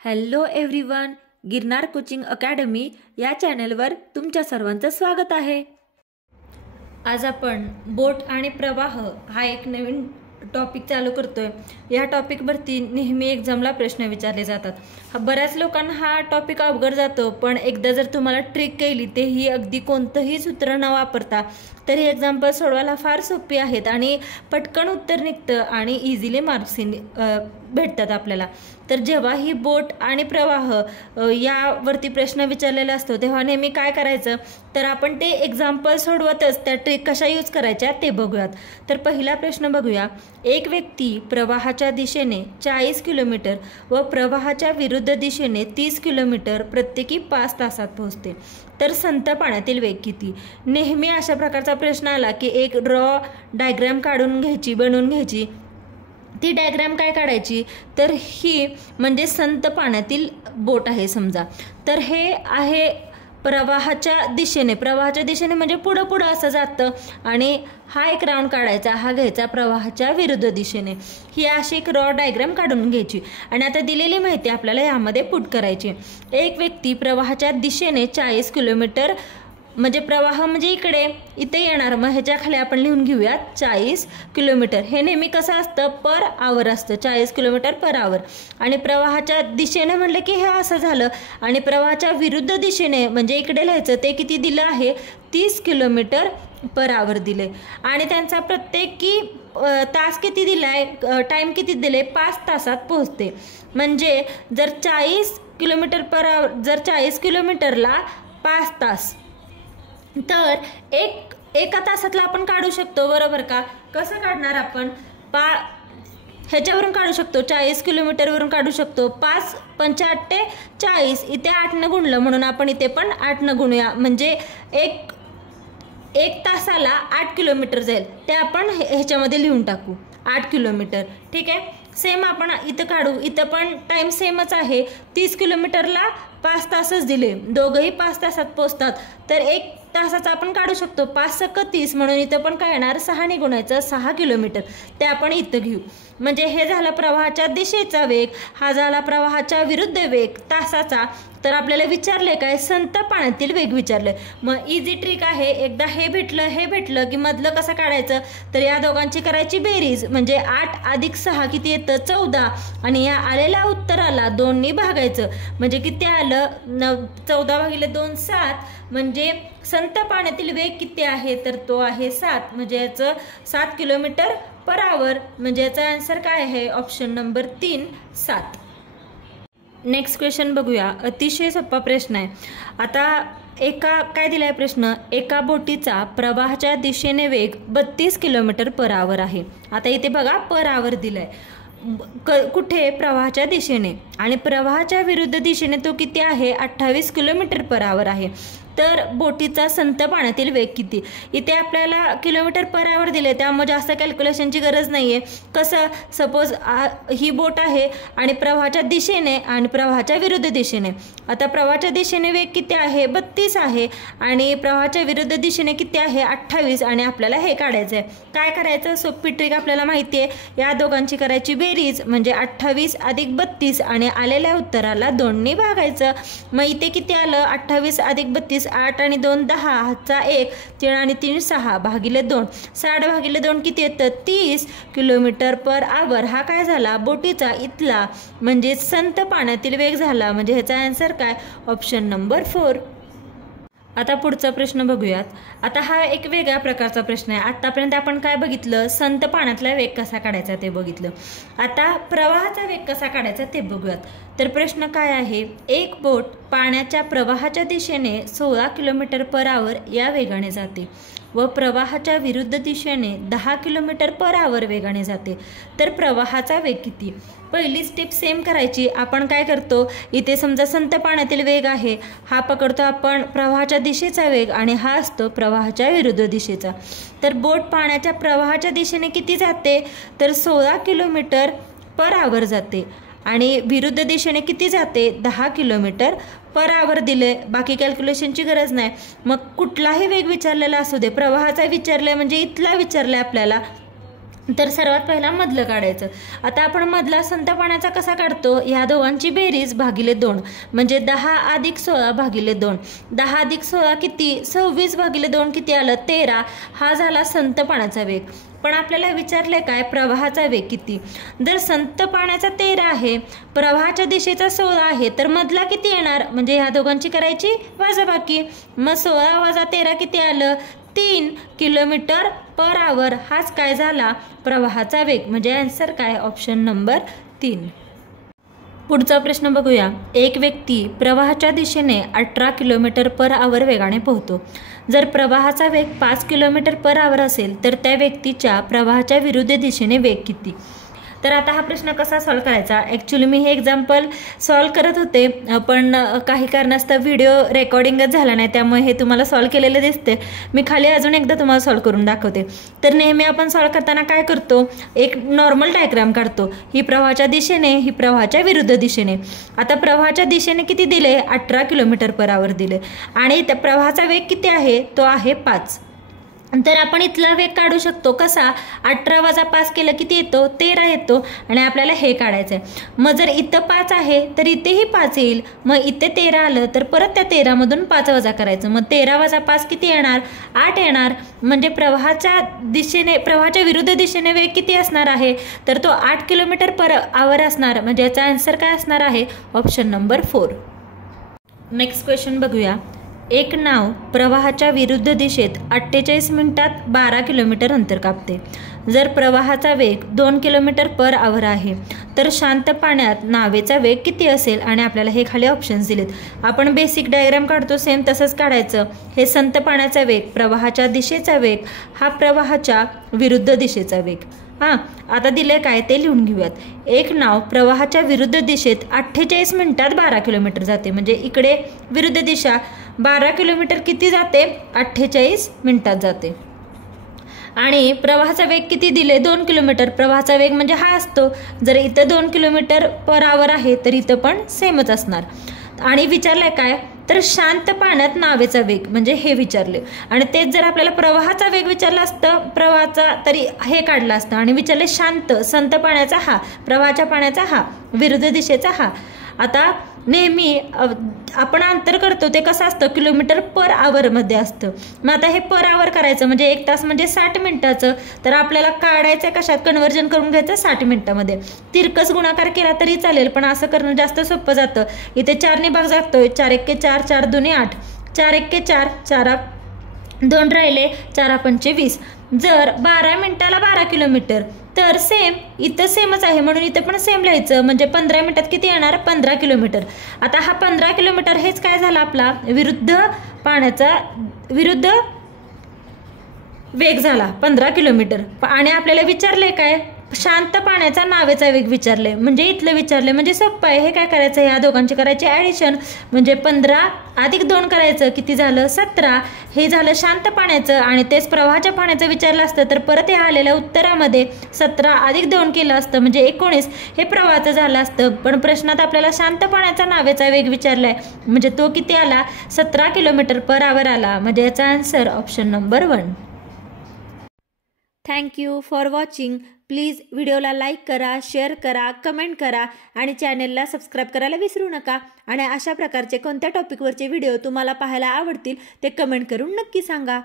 Hello everyone, Girnar coaching academy या चॅनलवर तुमच्या सर्वांचं स्वागत आहे। आज आपण बोट आणि प्रवाह हा एक नवीन टॉपिक चालू करतोय। या टॉपिकवरती नेहमी एक्झामला प्रश्न विचारले जातात। बऱ्याच लोकांना हा टॉपिक अवघड जातो, पण एकदा जर तुम्हाला ट्रिक केली तेही अगदी कोणतंही सूत्र न वापरता तर ही एक्झाम्पल सोडवायला फार सोपी आहेत आणि पटकन उत्तर निघतं आणि इझिली मार्क्स भेटतात आपल्याला। तर जेव्हा ही बोट आणि प्रवाह यावरती प्रश्न विचारलेला असतो तेव्हा नेहमी काय करायचं, तर आपण ते एक्झाम्पल सोडवतच त्या ट्रिक कशा यूज करायच्या ते बघूयात। तर पहिला प्रश्न बघूया। एक व्यक्ती प्रवाहाच्या दिशेने 40 किलोमीटर व प्रवाहाच्या विरुद्ध दिशेने 30 किलोमीटर प्रत्येकी 5 तासात पोहोचते, तर संत पाण्यातील वेग किती? नेहमी अशा प्रकारचा प्रश्न आला की एक रॉ डायग्राम बनवून घ्यायची। ती डायग्राम काय काढायची, तर ही म्हणजे संत पाण्यातील बोट आहे समजा। तर हे आहे प्रवाहाच्या दिशेने म्हणजे पुढं पुढं असं जातं आणि हा एक राऊंड काढायचा, हा घ्यायचा प्रवाहाच्या विरुद्ध दिशेने। ही अशी एक रॉ डायग्राम काढून घ्यायची आणि आता दिलेली माहिती आपल्याला यामध्ये पुट करायची। एक व्यक्ती प्रवाहाच्या दिशेने 40 किलोमीटर म्हणजे प्रवाह म्हणजे इथे येणार, मग ह्याच्या खाली आपण लिहून घेऊयात 40 किलोमीटर। हे नेहमी कसं असतं, पर आवर असतं, 40 किलोमीटर पर आवर। आणि प्रवाहाच्या दिशेने म्हणलं की हे असं झालं आणि प्रवाहाच्या विरुद्ध दिशेने म्हणजे इकडे लिहायचं, ते किती दिलं आहे, 30 किलोमीटर पर आवर दिले। आणि त्यांचा प्रत्येकी तास किती दिलाय, टाइम किती दिले, 5 तासात पोहोचते। म्हणजे जर 40 किलोमीटर पर आवर, जर 40 किलोमीटरला 5 तास, तर एका तासातला आपण काढू शकतो, बरोबर का? कसं काढणार आपण, ह्याच्यावरून काढू शकतो, 40 किलोमीटरवरून काढू शकतो। 5 पंचे 40, इथे 8 न गुणलं म्हणून आपण इथे पण 8 न गुणूया, म्हणजे एक तासाला 8 किलोमीटर जाईल, ते आपण ह्याच्यामध्ये लिहून टाकू 8 किलोमीटर। ठीक आहे, सेम आपण इथं काढू, इथं पण टाइम सेमच आहे, 30 किलोमीटरला 5 तासच दिले, दोघंही 5 तासात पोहोचतात। तर 1 तासाचा आपण काढू शकतो, 5 सक 30 म्हणून इथं पण काय येणार, 6 ने गुणायचं, 6 किलोमीटर, ते आपण इथं घेऊ। म्हणजे हे झालं प्रवाहाच्या दिशेचा वेग, हा झाला प्रवाहाच्या विरुद्ध वेग तासाचा। तर आपल्याला विचारले काय, संत पाण्यातील वेग विचारले। मग इझी ट्रिक आहे, एकदा हे भेटलं की मधलं कसं काढायचं, तर या दोघांची करायची बेरीज, म्हणजे 8 अधिक 6 किती येतं, 14, आणि या आलेल्या उत्तराला 2 ने भागायचं, म्हणजे किती आलं, 14 भागिले 2 7, म्हणजे संत पाण्यातील वेग किती आहे, तर तो आहे 7, म्हणजे याचं 7 किलोमीटर पर आवर, म्हणजे याचा आन्सर काय आहे, ऑप्शन नंबर 3 7। नेक्स्ट क्वेश्चन बघूया, अतिशय सोपा प्रश्न आहे। आता काय दिलाय प्रश्न, एका बोटीचा प्रवाहाच्या दिशेने वेग 32 किलोमीटर पर आवर आहे। आता इथे बघा पर आवर दिलाय, कुठे, प्रवाहाच्या दिशेने, आणि प्रवाहाच्या विरुद्ध दिशेने तो किती आहे, 28 किलोमीटर पर आवर आहे। तर बोटीचा संत पाण्यातील वेग किती, इथे आपल्याला किलोमीटर पर आवर दिले, त्यामुळे जास्त कॅल्क्युलेशनची गरज नाहीये। कसं, सपोज ही बोट आहे आणि प्रवाहाच्या दिशेने आणि प्रवाहाच्या विरुद्ध दिशेने, आता प्रवाहाच्या दिशेने वेग किती आहे, 32 आहे, आणि प्रवाहाच्या विरुद्ध दिशेने किती आहे, 28, आणि आपल्याला हे काढायचं आहे। काय करायचं, सोपी ट्रिक आपल्याला माहिती आहे, या दोघांची करायची बेरीज, म्हणजे 28 अधिक 32, आणि आलेल्या उत्तराला 2 ने भागायचं। मग इथे किती आलं, 28 अधिक 32, 8 आणि 2 10, हातचा 1, 3 आणि 3 6, भागिले 2, 60 भागिले 2 किती येतं, 30 किलोमीटर पर आवर। हा काय झाला, बोटीचा इथला म्हणजे संत पाण्यातील वेग झाला, म्हणजे ह्याचा आन्सर काय, ऑप्शन नंबर 4। आता पुढचा प्रश्न बघूयात। आता हा एक वेगळ्या प्रकारचा प्रश्न आहे। आतापर्यंत आपण काय बघितलं, संत पाण्यातला वेग कसा काढायचा ते बघितलं, आता प्रवाहाचा वेग कसा काढायचा ते बघूयात। तर प्रश्न काय आहे, एक बोट पाण्याच्या प्रवाहाच्या दिशेने 16 किलोमीटर पर आवर या वेगाने जाते व प्रवाहाच्या विरुद्ध दिशेने 10 किलोमीटर पर आवर वेगाने जाते, तर प्रवाहाचा वेग किती? पहिली स्टेप सेम करायची, आपण काय करतो, इथे समजा संत पाण्यातील वेग आहे, हा पकडतो आपण प्रवाहाच्या दिशेचा वेग आणि हा असतो प्रवाहाच्या विरुद्ध दिशेचा। तर बोट पाण्याच्या प्रवाहाच्या दिशेने किती जाते, तर 16 किलोमीटर पर आवर जाते, आणि विरुद्ध दिशेने किती जाते, 10 किलोमीटर पर आवर दिले, बाकी कॅल्क्युलेशनची गरज नाही। मग कुठलाही वेग विचारलेला असू दे, प्रवाहाचा विचारलाय म्हणजे इथला विचारलाय आपल्याला, तर सर्वात पहिला मधलं काढायचं. आता आपण मधला संत पाण्याचा कसा काढतो, ह्या दोघांची बेरीज भागिले 2 म्हणजे 10 अधिक 16 भागिले 2. 10 अधिक 16 किती, 26 भागिले 2 किती आलं, 13. हा झाला संत पाण्याचा वेग. पण आपल्याला विचारले काय, प्रवाहाचा वेग किती. जर संत पाण्याचा 13 आहे, प्रवाहाच्या दिशेचा 16 आहे, तर मधला किती येणार, म्हणजे ह्या दोघांची करायची वजाबाकी. मग 16 वजा 13 किती आलं, 3 किलोमीटर पर आवर. हाच काय झाला प्रवाहाचा वेग, म्हणजे आन्सर काय, ऑप्शन नंबर 3. पुढचा प्रश्न बघूया. एक व्यक्ती प्रवाहाच्या दिशेने 18 किलोमीटर पर आवर वेगाने पोहतो. जर प्रवाहाचा वेग 5 किलोमीटर पर आवर असेल तर त्या व्यक्तीच्या प्रवाहाच्या विरुद्ध दिशेने वेग किती. तर आता हा प्रश्न कसा सॉल्व करायचा. ॲक्च्युली मी हे एक्झाम्पल सॉल्व करत होते, पण काही कारणास्तव व्हिडिओ रेकॉर्डिंगच झाला नाही, त्यामुळे हे तुम्हाला सॉल्व केलेलं दिसते. मी खाली अजून एकदा तुम्हाला सॉल्व करून दाखवते. तर नेहमी आपण सॉल्व करताना काय करतो, एक नॉर्मल डायग्राम काढतो. ही प्रवाहाच्या दिशेने, ही प्रवाहाच्या विरुद्ध दिशेने. आता प्रवाहाच्या दिशेने किती दिले, 18 किलोमीटर पर आवर दिले, आणि त्या प्रवाहाचा वेग किती आहे, तो आहे 5. तर आपण इथला वेग काढू शकतो कसा, 18 वजा 5 केलं किती येतो, 13 येतो, आणि आपल्याला हे काढायचं आहे. मग जर इथं 5 आहे तर इथेही 5 येईल, मग इथे 13 आलं तर परत त्या 13 मधून 5 वजा करायचं. मग 13 वजा 5 किती येणार, 8 येणार. म्हणजे प्रवाहाच्या दिशेने, प्रवाहाच्या विरुद्ध दिशेने वेग किती असणार आहे, तर तो 8 किलोमीटर पर आवर असणार. म्हणजे याचा आन्सर काय असणार आहे, ऑप्शन नंबर 4. नेक्स्ट क्वेश्चन बघूया. एक नाव प्रवाहाच्या विरुद्ध दिशेत 48 मिनिटात 12 किलोमीटर अंतर कापते. जर प्रवाहाचा वेग 2 किलोमीटर पर आवर आहे तर शांत पाण्यात नावेचा वेग किती असेल, आणि आपल्याला हे खाली ऑप्शन्स दिलेत. आपण बेसिक डायग्राम काढतो सेम तसंच काढायचं. हे संत पाण्याचा वेग, प्रवाहाच्या दिशेचा वेग, हा प्रवाहाच्या विरुद्ध दिशेचा वेग. आता दिले काय ते लिहून घेऊयात. एक नाव प्रवाहाच्या विरुद्ध दिशेत 48 मिनिटात 12 किलोमीटर जाते, म्हणजे इकडे विरुद्ध दिशा 12 किलोमीटर किती जाते, 48 मिनिटात जाते. आणि प्रवाहाचा वेग किती दिले, 2 किलोमीटर. प्रवाहाचा वेग म्हणजे हा असतो. जर इथं 2 किलोमीटर पर आवर आहे तर इथं पण सेमच असणार. आणि विचारलंय काय, तर शांत पाण्यात नावेचा वेग, म्हणजे हे विचारले. आणि तेच जर आपल्याला प्रवाहाचा वेग विचारला असतं, प्रवाहाचा, तरी हे काढलं असतं. आणि विचारले शांत, संत पाण्याचा हा, प्रवाहाच्या पाण्याचा हा, विरुद्ध दिशेचा हा. आता नेहमी आपण अंतर करतो ते कसं असतं, किलोमीटर पर आवरमध्ये असतं. मग आता हे पर आवर करायचं, म्हणजे 1 तास म्हणजे 60 मिनिटाचं. तर आपल्याला काढायचं कशात, कन्वर्जन करून घ्यायचं 60 मिनिटामध्ये. तिरकस गुणाकार केला तरी चालेल, पण असं करणं जास्त सोपं जातं. इथे 4 ने भाग जातोय, 4 1 4, 4 2 8, 4 1 4, 4 2 राहिले, 4 5 20. जर 12 मिनिटाला 12 किलोमीटर, तर सेम इथं सेमच आहे म्हणून इथं पण सेम लिहायचं. म्हणजे 15 मिनिटात किती येणार, 15 किलोमीटर. आता हा 15 किलोमीटर हेच काय झाला आपला विरुद्ध पाण्याचा विरुद्ध वेग झाला 15 किलोमीटर. आणि आपल्याला विचारले काय, शांत पाण्याचा नावेचा वेग विचारले, म्हणजे इथलं विचारले. म्हणजे सोपं आहे. हे काय करायचं, ह्या दोघांची करायची ॲडिशन, म्हणजे 15 अधिक 2 करायचं, किती झालं 17. हे झालं शांत पाण्याचं. आणि तेच प्रवाहाच्या पाण्याचं विचारलं असतं तर परत हे आलेल्या उत्तरामध्ये 17 अधिक 2 केलं असतं, म्हणजे 19 हे प्रवाहाचं झालं असतं. पण प्रश्नात आपल्याला शांत पाण्याचा नावेचा वेग विचारलाय, म्हणजे तो किती आला, 17 किलोमीटर पर आवर आला. म्हणजे याचा answer option number 1. Thank you for watching. Please व्हिडिओला लाईक करा, शेअर करा, कमेंट करा, आणि चॅनेलला सबस्क्राईब करायला विसरू नका. आणि अशा प्रकारचे कोणत्या टॉपिकवरचे व्हिडिओ तुम्हाला पाहायला आवडतील ते कमेंट करून नक्की सांगा.